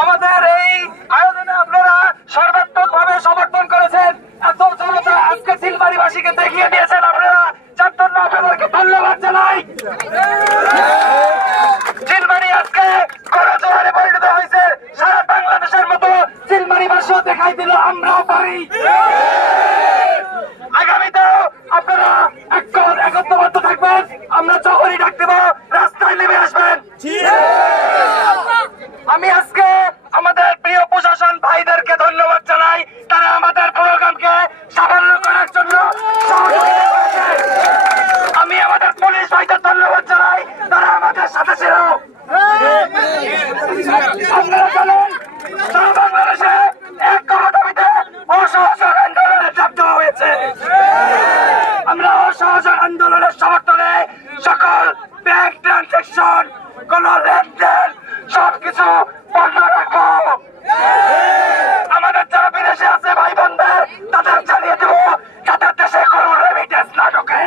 আমাদের এই আয়োজনে আপনারা সর্বাত্মকভাবে সমর্থন করেছেন। এত জনতা আজকে সিলমারিবাসীকে দেখিয়ে দিয়েছেন আপনারা, যার জন্য আপনাদেরকে ধন্যবাদ জানাই। সিলমারি আজকে গণজোয়ারে পরিণত হয়েছে। সারা বাংলাদেশের মতো সিলমারিবাসীও দেখাই দিল আমরাও পারি। আগামীতেও আপনারা একত্রবদ্ধ থাকবেন। আমরা যখনই ডাক দেব রাস্তায় নেমে আসবেন। আমি আজকে আমাদের প্রিয় প্রশাসন ভাইদেরকে ধন্যবাদ জানাই। তারা আমাদের প্রোগ্রামকে সাফল্য করার জন্য সহযোগিতা করেছে। আমি আমাদের পুলিশ ভাইদের ধন্যবাদ জানাই, তারা আমাদের সাথে ছিল। আপনারা জানেন সারা বাংলাদেশে এক দাবিতে অসহযোগ আন্দোলনের ডাক দেওয়া হয়েছে। আমরা অসহযোগ আন্দোলনের সমর্থনে সকল ব্যাংক ট্রানজাকশন, কোন লেনদেন সবকিছু বন্ধ রাখবো। আমাদের যারা বিদেশে আছে ভাই বোনদের তাদের জানিয়ে দেব তাদের দেশে কোন রেমিটেন্স না ঢোকে।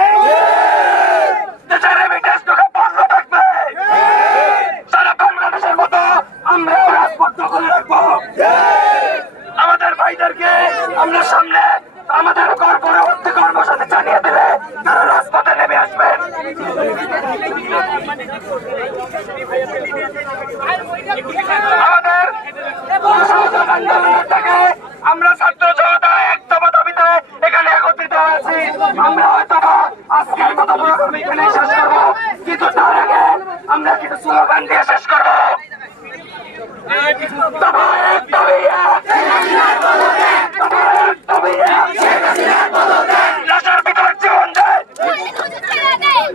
দেশের রেমিটেন্স ঢোকে বন্ধ থাকবে। সারা বাংলাদেশের মতো আমরাও রাজপথ দখলে রাখবো। আমাদের ভাইদেরকে আমরা সামনে আমাদের পরবর্তী কর্মসূচি জানিয়ে দিলে তারা রাজপথে নেমে আসবেন। আমাদের আন্দোলনের থেকে আমরা ছাত্র জনতা এক দফা দাবিতে এখানে একত্রিত হয়েছি। আমরা হয়তো আজকের মতো প্রোগ্রাম এখানে শেষ করবো, কিন্তু তার আগে আমরা কিছু স্লোগান দিয়ে শেষ করবো।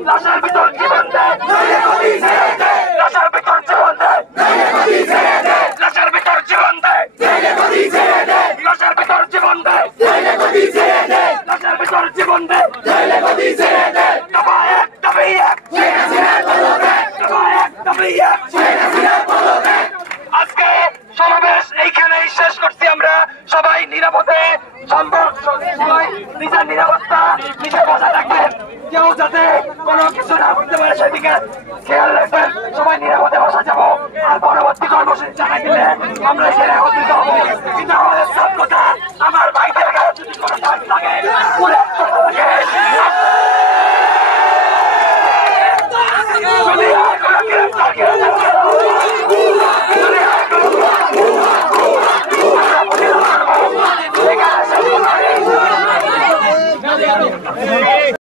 লাশের ভিতর জীবন দেয়, লাশের ভিতর জীবন দেয়, লাশের ভিতর জীবন দেয়, লাশের ভিতর জীবন দেয়, লাশের ভিতর জীবন দেয়, লাশের ভিতর জীবন দেয়। দফা এক, দাবি এক, দফা এক, দাবি এক। আজকে সমাবেশ এইখানেই শেষ করছি। আমরা সবাই নিরাপদে নিজের নিরাপত্তা নিজে বজায় রাখবেন। কেউ যাতে কোনো কিছু না করতে পারে সেদিকে খেয়াল রাখবেন। সবাই নিরাপদে বসা যাবো। আর পরবর্তী কর্মসূচি জানাই দিলে আমরা এখানে একত্রিত হবো। কিন্তু আমাদের সব কথা